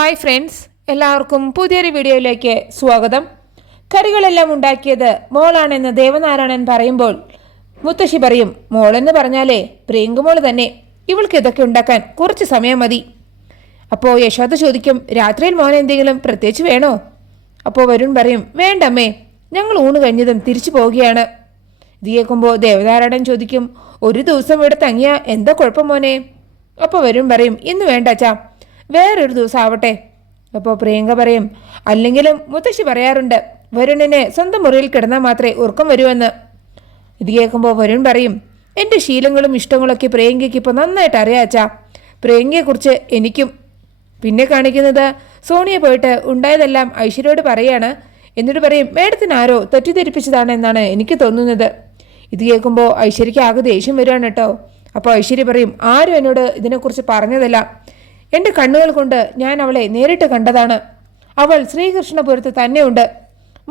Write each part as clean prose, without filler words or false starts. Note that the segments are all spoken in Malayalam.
ഹായ് ഫ്രണ്ട്സ്, എല്ലാവർക്കും പുതിയൊരു വീഡിയോയിലേക്ക് സ്വാഗതം. കറികളെല്ലാം ഉണ്ടാക്കിയത് മോളാണെന്ന് ദേവനാരായണൻ പറയുമ്പോൾ മുത്തശ്ശി പറയും, മോളെന്ന് പറഞ്ഞാലേ പ്രിയങ്കുമോള് തന്നെ, ഇവൾക്ക് ഇതൊക്കെ ഉണ്ടാക്കാൻ കുറച്ച് സമയം മതി. അപ്പോൾ യശോദ ചോദിക്കും, രാത്രിയിൽ മോൻ എന്തെങ്കിലും പ്രത്യേകിച്ച് വേണോ? അപ്പോൾ വരുൺ പറയും, വേണ്ടമ്മേ, ഞങ്ങൾ ഊണ് കഴിഞ്ഞതും തിരിച്ചു പോവുകയാണ്. ഇത് കേൾക്കുമ്പോൾ ദേവനാരായണൻ ചോദിക്കും, ഒരു ദിവസം ഇവിടെ തങ്ങിയ എന്താ കുഴപ്പം മോനെ? അപ്പോൾ വരുൺ പറയും, ഇന്ന് വേണ്ട അച്ഛാ, വേറൊരു ദിവസം ആവട്ടെ. അപ്പോൾ പ്രിയങ്ക പറയും, അല്ലെങ്കിലും മുത്തശ്ശി പറയാറുണ്ട് വരുണിന് സ്വന്തം മുറിയിൽ കിടന്നാൽ മാത്രമേ ഉറക്കം വരുമെന്ന്. ഇത് കേൾക്കുമ്പോൾ വരുൺ പറയും, എൻ്റെ ശീലങ്ങളും ഇഷ്ടങ്ങളൊക്കെ പ്രിയങ്കയ്ക്ക് ഇപ്പോൾ നന്നായിട്ട് അറിയാം അച്ഛാ, പ്രിയങ്കയെക്കുറിച്ച് എനിക്കും. പിന്നെ കാണിക്കുന്നത് സോണിയ പോയിട്ട് ഉണ്ടായതെല്ലാം ഐശ്വര്യയോട് പറയാണ്. എന്നിട്ട് പറയും, മേഡത്തിന് ആരോ തെറ്റിദ്ധരിപ്പിച്ചതാണ് എന്നാണ് എനിക്ക് തോന്നുന്നത്. ഇത് കേൾക്കുമ്പോൾ ഐശ്വര്യയ്ക്ക് ആകെ ദേഷ്യം വരുവാണ് കേട്ടോ. അപ്പോൾ ഐശ്വര്യ പറയും, ആരും എന്നോട് ഇതിനെക്കുറിച്ച് പറഞ്ഞതല്ല, എൻ്റെ കണ്ണുകൾ കൊണ്ട് ഞാൻ അവളെ നേരിട്ട് കണ്ടതാണ്. അവൾ ശ്രീകൃഷ്ണപുരത്ത് തന്നെയുണ്ട്.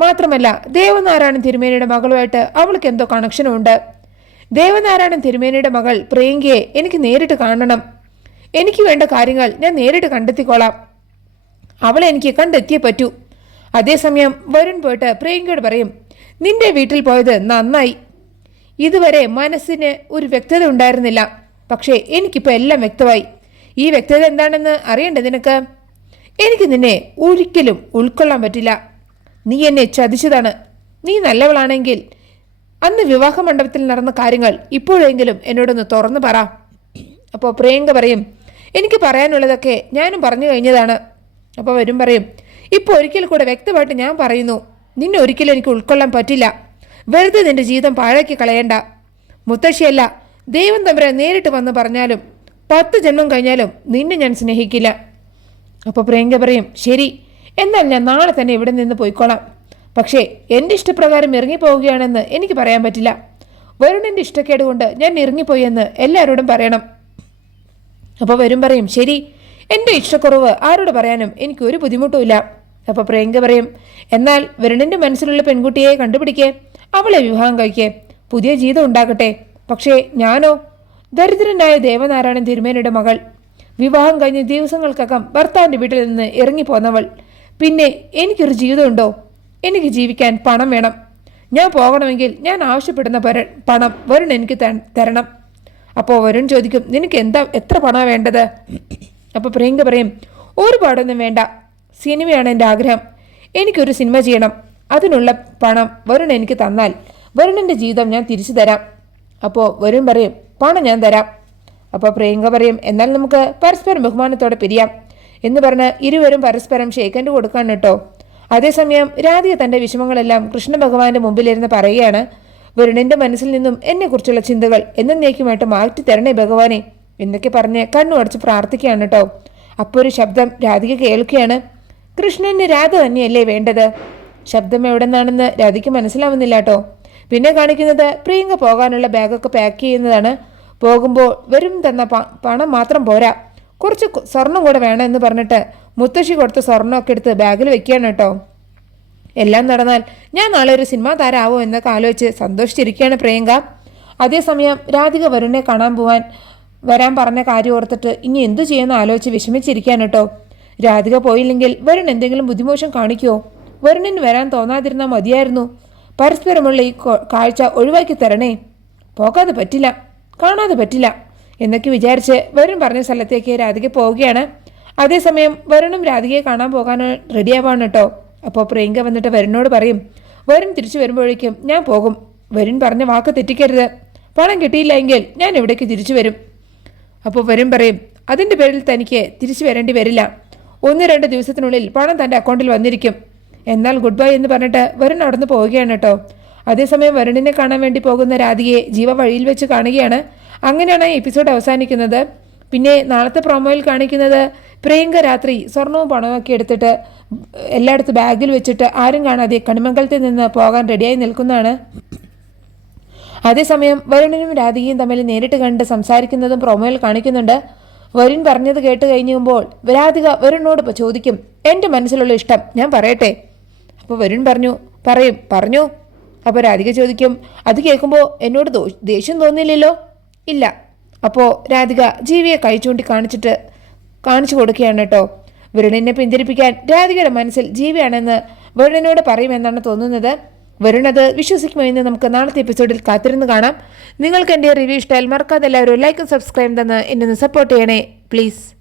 മാത്രമല്ല ദേവനാരായണൻ തിരുമേനിയുടെ മകളുമായിട്ട് അവൾക്ക് എന്തോ കണക്ഷനുണ്ട്. ദേവനാരായണൻ തിരുമേനിയുടെ മകൾ പ്രിയങ്കയെ എനിക്ക് നേരിട്ട് കാണണം. എനിക്ക് വേണ്ട കാര്യങ്ങൾ ഞാൻ നേരിട്ട് കണ്ടെത്തിക്കോളാം. അവളെ എനിക്ക് കണ്ടെത്തിയേ പറ്റൂ. അതേസമയം വരുൺ പോയിട്ട് പ്രിയങ്കയോട് പറയും, നിന്റെ വീട്ടിൽ പോയത് നന്നായി. ഇതുവരെ മനസ്സിന് ഒരു വ്യക്തത ഉണ്ടായിരുന്നില്ല, പക്ഷേ എനിക്കിപ്പോൾ എല്ലാം വ്യക്തമായി. ഈ വ്യക്തത എന്താണെന്ന് അറിയണ്ടേ നിനക്ക്? എനിക്ക് നിന്നെ ഒരിക്കലും ഉൾക്കൊള്ളാൻ പറ്റില്ല. നീ എന്നെ ചതിച്ചതാണ്. നീ നല്ലവളാണെങ്കിൽ അന്ന് വിവാഹ മണ്ഡപത്തിൽ നടന്ന കാര്യങ്ങൾ ഇപ്പോഴെങ്കിലും എന്നോടൊന്ന് തുറന്നു പറ. അപ്പോൾ പ്രിയങ്ക പറയും, എനിക്ക് പറയാനുള്ളതൊക്കെ ഞാനും പറഞ്ഞു കഴിഞ്ഞതാണ്. അപ്പോൾ വരും പറയും, ഇപ്പോൾ ഒരിക്കൽ കൂടെ വ്യക്തമായിട്ട് ഞാൻ പറയുന്നു, നിന്നെ ഒരിക്കലും എനിക്ക് ഉൾക്കൊള്ളാൻ പറ്റില്ല. വെറുതെ നിന്റെ ജീവിതം പാഴാക്കി കളയണ്ട. മുത്തശ്ശിയല്ല, ദൈവം തമ്പുരാൻ നേരിട്ട് വന്ന് പറഞ്ഞാലും 10 ജന്മം കഴിഞ്ഞാലും നിന്നെ ഞാൻ സ്നേഹിക്കില്ല. അപ്പോൾ പ്രിയങ്ക പറയും, ശരി, എന്നാൽ ഞാൻ നാളെ തന്നെ ഇവിടെ നിന്ന് പോയിക്കോളാം. പക്ഷേ എൻ്റെ ഇഷ്ടപ്രകാരം ഇറങ്ങിപ്പോവുകയാണെന്ന് എനിക്ക് പറയാൻ പറ്റില്ല. വരുണിൻ്റെ ഇഷ്ടക്കേട് കൊണ്ട് ഞാൻ ഇറങ്ങിപ്പോയി എന്ന് എല്ലാവരോടും പറയണം. അപ്പോൾ വരും പറയും, ശരി, എൻ്റെ ഇഷ്ടക്കുറവ് ആരോട് പറയാനും എനിക്ക് ഒരു ബുദ്ധിമുട്ടുമില്ല. അപ്പോൾ പ്രിയങ്ക പറയും, എന്നാൽ വരുണിൻ്റെ മനസ്സിലുള്ള പെൺകുട്ടിയെ കണ്ടുപിടിക്കേ, അവളെ വിവാഹം കഴിക്കേ, പുതിയ ജീവിതം ഉണ്ടാക്കട്ടെ. പക്ഷേ ഞാനോ, ദരിദ്രനായ ദേവനാരായണൻ തിരുമേനിയുടെ മകൾ, വിവാഹം കഴിഞ്ഞ ദിവസങ്ങൾക്കകം ഭർത്താവിൻ്റെ വീട്ടിൽ നിന്ന് ഇറങ്ങിപ്പോന്നവൾ. പിന്നെ എനിക്കൊരു ജീവിതമുണ്ടോ? എനിക്ക് ജീവിക്കാൻ പണം വേണം. ഞാൻ പോകണമെങ്കിൽ ഞാൻ ആവശ്യപ്പെടുന്ന പണം വരുൺ എനിക്ക് തരണം. അപ്പോൾ വരുൺ ചോദിക്കും, നിനക്ക് എത്ര പണമാണ് വേണ്ടത്? അപ്പോൾ പ്രിയങ്ക പറയും, ഒരുപാടൊന്നും വേണ്ട. സിനിമയാണ് എൻ്റെ ആഗ്രഹം. എനിക്കൊരു സിനിമ ചെയ്യണം. അതിനുള്ള പണം വരുൺ എനിക്ക് തന്നാൽ വരുണിൻ്റെ ജീവിതം ഞാൻ തിരിച്ചു തരാം. അപ്പോൾ വരുൺ പറയും, പണം ഞാൻ തരാം. അപ്പോൾ പ്രിയങ്ക പറയും, എന്നാൽ നമുക്ക് പരസ്പരം ബഹുമാനത്തോടെ പിരിയാം എന്ന് പറഞ്ഞ് ഇരുവരും പരസ്പരം ഷേക്കൻഡ് കൊടുക്കാൻ കേട്ടോ. അതേസമയം രാധിക തൻ്റെ വിഷമങ്ങളെല്ലാം കൃഷ്ണ ഭഗവാന്റെ മുമ്പിലിരുന്ന് പറയുകയാണ്, വരുണിൻ്റെ മനസ്സിൽ നിന്നും എന്നെക്കുറിച്ചുള്ള ചിന്തകൾ എന്നേക്കുമായിട്ട് മാറ്റി തരണേ ഭഗവാനെ എന്നൊക്കെ പറഞ്ഞ് കണ്ണു അടച്ച് പ്രാർത്ഥിക്കുകയാണ് കേട്ടോ. അപ്പോൾ ഒരു ശബ്ദം രാധിക കേൾക്കുകയാണ്. കൃഷ്ണന് രാധ തന്നെയല്ലേ വേണ്ടത്? ശബ്ദം എവിടെ നിന്നാണെന്ന് രാധിക്ക് മനസ്സിലാവുന്നില്ല കേട്ടോ. പിന്നെ കാണിക്കുന്നത് പ്രിയങ്ക പോകാനുള്ള ബാഗൊക്കെ പാക്ക് ചെയ്യുന്നതാണ്. പോകുമ്പോൾ വരും തന്ന പണം മാത്രം പോരാ, കുറച്ച് സ്വർണം കൂടെ വേണം എന്ന് പറഞ്ഞിട്ട് മുത്തശ്ശി കൊടുത്ത സ്വർണ്ണമൊക്കെ എടുത്ത് ബാഗിൽ വെക്കുകയാണ് കേട്ടോ. എല്ലാം നടന്നാൽ ഞാൻ നാളെ ഒരു സിനിമാ താരമാവോ എന്നൊക്കെ ആലോചിച്ച് സന്തോഷിച്ചിരിക്കുകയാണ് പ്രിയങ്ക. അതേസമയം രാധിക വരുണിനെ കാണാൻ വരാൻ പറഞ്ഞ കാര്യം ഓർത്തിട്ട് ഇനി എന്തു ചെയ്യുമെന്ന് ആലോചിച്ച് വിഷമിച്ചിരിക്കുകയാണ് കേട്ടോ. രാധിക പോയില്ലെങ്കിൽ വരുൺ എന്തെങ്കിലും ബുദ്ധിമോശം കാണിക്കുമോ? വരുണിന് വരാൻ തോന്നാതിരുന്നാൽ മതിയായിരുന്നു. പരസ്പരമുള്ള ഈ കാഴ്ച ഒഴിവാക്കി തരണേ. പോകാതെ പറ്റില്ല, കാണാതെ പറ്റില്ല എന്നൊക്കെ വിചാരിച്ച് വരുൺ പറഞ്ഞ സ്ഥലത്തേക്ക് രാധിക പോവുകയാണ്. അതേസമയം വരുണും രാധികയെ കാണാൻ പോകാൻ റെഡിയാവാണ് കേട്ടോ. അപ്പോൾ പ്രിയങ്ക വന്നിട്ട് വരുണിനോട് പറയും, വരുൺ തിരിച്ചു വരുമ്പോഴേക്കും ഞാൻ പോകും. വരുൺ പറഞ്ഞ വാക്ക് തെറ്റിക്കരുത്. പണം കിട്ടിയില്ല എങ്കിൽ ഞാൻ ഇവിടേക്ക് തിരിച്ചു വരും. അപ്പോൾ വരുൺ പറയും, അതിൻ്റെ പേരിൽ തനിക്ക് തിരിച്ചു വരേണ്ടി വരില്ല. 1-2 ദിവസത്തിനുള്ളിൽ പണം തൻ്റെ അക്കൗണ്ടിൽ വന്നിരിക്കും. എന്നാൽ ഗുഡ് ബൈ എന്ന് പറഞ്ഞിട്ട് വരുൺ അവിടെ നിന്ന് പോവുകയാണ് കേട്ടോ. അതേസമയം വരുണിനെ കാണാൻ വേണ്ടി പോകുന്ന രാധികയെ ജീവ വഴിയിൽ വെച്ച് കാണുകയാണ്. അങ്ങനെയാണ് ഈ എപ്പിസോഡ് അവസാനിക്കുന്നത്. പിന്നെ നാളത്തെ പ്രൊമോയിൽ കാണിക്കുന്നത് പ്രിയങ്ക രാത്രി സ്വർണവും പണവും ഒക്കെ എടുത്തിട്ട് എല്ലായിടത്തും ബാഗിൽ വെച്ചിട്ട് ആരും കാണാതെ കണിമംഗലത്തിൽ നിന്ന് പോകാൻ റെഡിയായി നിൽക്കുന്നതാണ്. അതേസമയം വരുണിനും രാധികയും തമ്മിൽ നേരിട്ട് കണ്ട് സംസാരിക്കുന്നതും പ്രൊമോയിൽ കാണിക്കുന്നുണ്ട്. വരുൺ പറഞ്ഞത് കേട്ട് കഴിഞ്ഞുമ്പോൾ രാധിക വരുണിനോട് ചോദിക്കും, എൻ്റെ മനസ്സിലുള്ള ഇഷ്ടം ഞാൻ പറയട്ടെ? അപ്പോൾ വരുൺ പറഞ്ഞു. അപ്പോൾ രാധിക ചോദിക്കും, അത് കേൾക്കുമ്പോൾ എന്നോട് ദേഷ്യം തോന്നിയില്ലല്ലോ? ഇല്ല. അപ്പോൾ രാധിക ജീവിയെ കൈ ചൂണ്ടി കാണിച്ചു കൊടുക്കുകയാണ് കേട്ടോ. വരുണിനെ പിന്തിരിപ്പിക്കാൻ രാധികയുടെ മനസ്സിൽ ജീവിയാണെന്ന് വരുണിനോട് പറയുമെന്നാണ് തോന്നുന്നത്. വരുൺ അത് വിശ്വസിക്കുമോ എന്ന് നമുക്ക് നാളത്തെ എപ്പിസോഡിൽ കാത്തിരുന്ന് കാണാം. നിങ്ങൾക്ക് എൻ്റെ റിവ്യൂ ഇഷ്ടമായാൽ മറക്കാതെ എല്ലാവരും ലൈക്കും സബ്സ്ക്രൈബ് തന്ന് എന്നെ സപ്പോർട്ട് ചെയ്യണേ പ്ലീസ്.